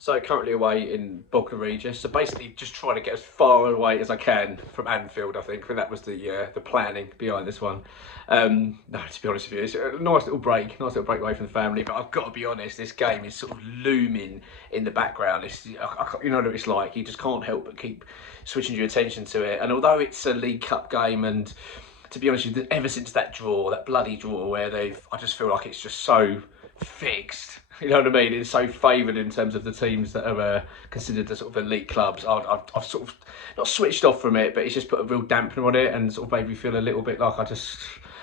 So currently away in Boca Regis. So basically just trying to get as far away as I can from Anfield, I think. And that was the planning behind this one. No, to be honest with you, it's a nice little break away from the family. But I've got to be honest, this game is sort of looming in the background. You know what it's like. You just can't help but keep switching your attention to it. And although it's a League Cup game, and to be honest with you, ever since that bloody draw where I just feel like it's just so fixed. You know what I mean? It's so favoured in terms of the teams that are considered the sort of elite clubs. I've sort of not switched off from it, but it's just put a real dampener on it and sort of made me feel a little bit like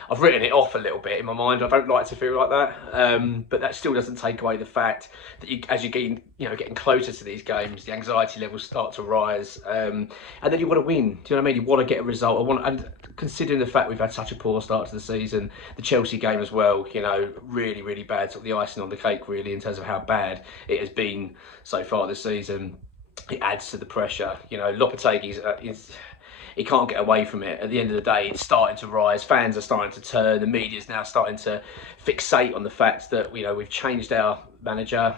I've written it off a little bit in my mind. I don't like to feel like that, but that still doesn't take away the fact that as you're getting closer to these games, the anxiety levels start to rise, and then you want to win. Do you know what I mean? You want to get a result. And considering the fact we've had such a poor start to the season, the Chelsea game as well, really, really bad. Sort of the icing on the cake, really, in terms of how bad it has been so far this season. It adds to the pressure. Lopetegui he can't get away from it. At the end of the day, it's starting to rise. Fans are starting to turn. The media's now starting to fixate on the fact that we've changed our manager.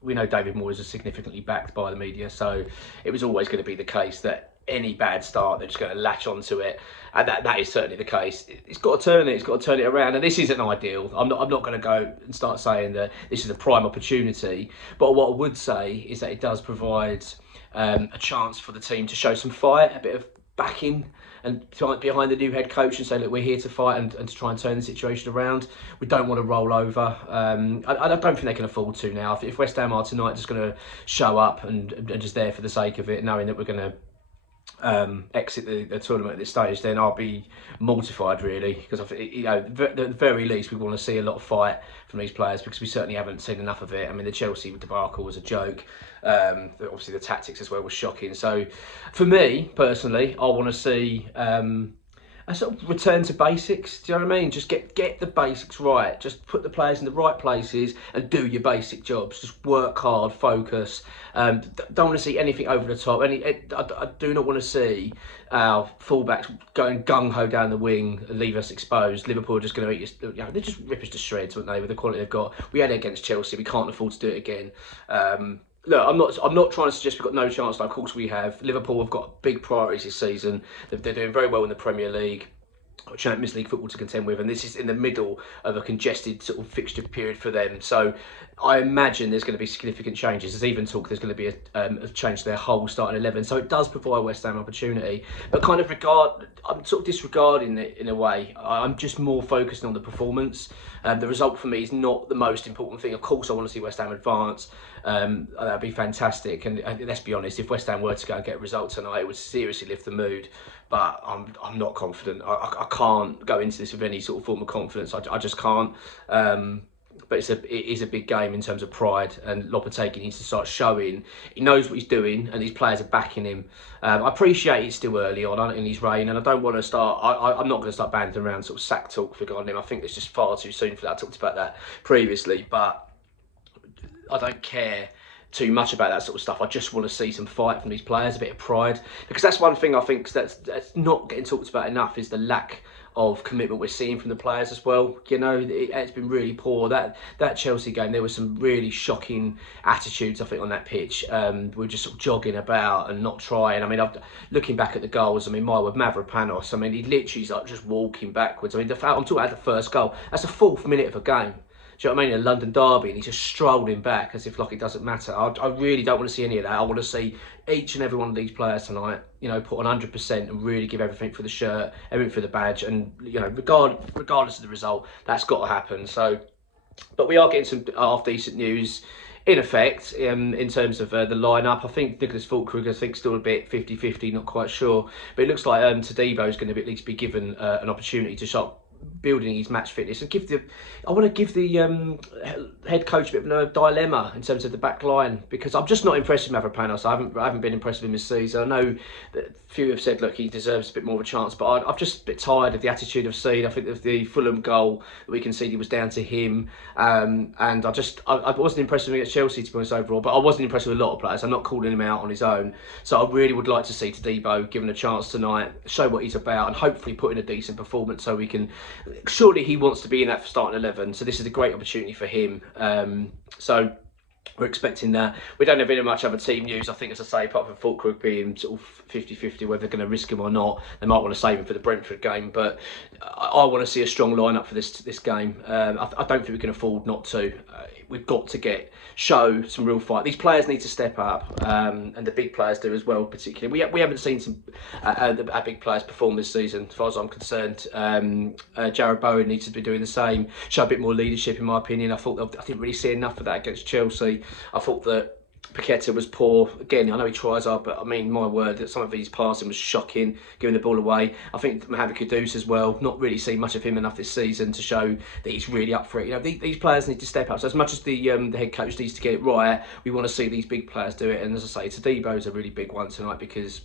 We know David Moyes is significantly backed by the media, so it was always going to be the case that any bad start, they're just going to latch onto it, and that is certainly the case. It's got to turn it. It's got to turn it around, and this isn't ideal. I'm not going to go and start saying that this is a prime opportunity, but what I would say is that it does provide a chance for the team to show some fight, a bit of backing and behind the new head coach, and say, look, we're here to fight and to try and turn the situation around. We don't want to roll over. I don't think they can afford to now. If West Ham are tonight just going to show up and just there for the sake of it, knowing that we're going to exit the tournament at this stage, then I'll be mortified, really, because at the very least we want to see a lot of fight from these players, because we certainly haven't seen enough of it. I mean, the Chelsea debacle was a joke. Obviously the tactics as well was shocking. So for me personally, I want to see a sort of return to basics. Do you know what I mean? Just get the basics right. Just put the players in the right places and do your basic jobs. Just work hard, focus. Don't want to see anything over the top. I do not want to see our fullbacks going gung-ho down the wing and leave us exposed. Liverpool are just going to eat us. They just rip us to shreds, wouldn't they, with the quality they've got. We had it against Chelsea. We can't afford to do it again. Look, I'm not trying to suggest we've got no chance. Of course we have. Liverpool have got big priorities this season. They're doing very well in the Premier League, Champions League football to contend with, and this is in the middle of a congested sort of fixture period for them. So I imagine there's going to be significant changes. There's even talk there's going to be a change to their whole starting 11. So it does provide West Ham opportunity, but I'm sort of disregarding it in a way. I'm just more focused on the performance. The result for me is not the most important thing. Of course, I want to see West Ham advance. That'd be fantastic. And let's be honest, if West Ham were to go and get a result tonight, it would seriously lift the mood. But I'm not confident. I can't go into this with any sort of form of confidence. I just can't. But it is a big game in terms of pride, and Lopetegui needs to start showing he knows what he's doing, and these players are backing him. I appreciate it's still early on in his reign, and I don't want to start. I'm not going to start banding around sort of sack talk regarding him. I think it's just far too soon for that. I talked about that previously, but I don't care too much about that sort of stuff. I just want to see some fight from these players, a bit of pride, because that's one thing I think that's not getting talked about enough, is the lack of commitment we're seeing from the players as well. It's been really poor. That Chelsea game, there were some really shocking attitudes, I think, on that pitch. We were just sort of jogging about and not trying. I mean, looking back at the goals, I mean, my word, Mavropanos, I mean, he literally is like just walking backwards. I mean, I'm talking about the first goal. That's the 4th minute of a game. Do you know what I mean? In a London derby, and he's just strolling back as if like it doesn't matter. I really don't want to see any of that. I want to see each and every one of these players tonight, put on 100% and really give everything for the shirt, everything for the badge, and regardless of the result, that's got to happen. So, but we are getting some half decent news, in effect, in terms of the lineup. I think Nicholas Füllkrug, still a bit 50-50, not quite sure, but it looks like Todibo is going to at least be given an opportunity to start building his match fitness, and I want to give the head coach a bit of a dilemma in terms of the back line, because I'm just not impressed with Mavropanos. I haven't been impressed with him this season. I know that a few have said, look, he deserves a bit more of a chance, but I'm just a bit tired of the attitude I've seen. I think that the Fulham goal that we conceded was down to him, and I wasn't impressed with him against Chelsea, to be honest, overall, but I wasn't impressed with a lot of players. I'm not calling him out on his own, so I really would like to see Todibo given a chance tonight, show what he's about, and hopefully put in a decent performance so we can. Surely he wants to be in that starting 11, so this is a great opportunity for him. So We're expecting that. We don't have any much other team news, I think, as I say, apart from Falkirk being sort of 50-50 whether they're going to risk him or not. They might want to save him for the Brentford game, but I want to see a strong lineup for this game. I don't think we can afford not to. We've got to show some real fight. These players need to step up, and the big players do as well, particularly. We haven't seen some our big players perform this season, as far as I'm concerned. Jared Bowen needs to be doing the same, show a bit more leadership, in my opinion. I didn't really see enough of that against Chelsea. I thought that Paqueta was poor. Again, I know he tries hard, but I mean, my word, that some of his passing was shocking, giving the ball away. I think Mohamed Kudus as well, not really seen much of him enough this season to show that he's really up for it. You know, these players need to step up. So as much as the head coach needs to get it right, we want to see these big players do it. And as I say, Todibo is a really big one tonight because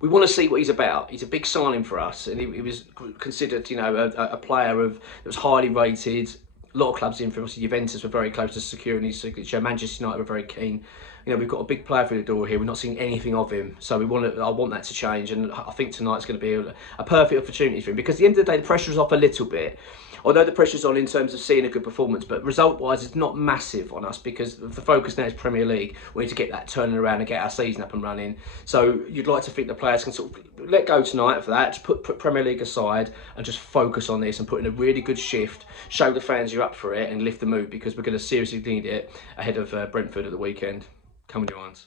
we want to see what he's about. He's a big signing for us, and he was considered, you know, a player that was highly rated. A lot of clubs in, for obviously Juventus were very close to securing his signature. Manchester United were very keen. You know, we've got a big player through the door here. We're not seeing anything of him, so I want that to change. And I think tonight's going to be a perfect opportunity for him, because at the end of the day, the pressure's off a little bit. Although the pressure's on in terms of seeing a good performance, but result-wise, it's not massive on us because the focus now is Premier League. We need to get that turning around and get our season up and running. So you'd like to think the players can sort of let go tonight for that, just put Premier League aside and just focus on this and put in a really good shift, show the fans you're up for it and lift the mood, because we're going to seriously need it ahead of Brentford at the weekend. Come on, you ones.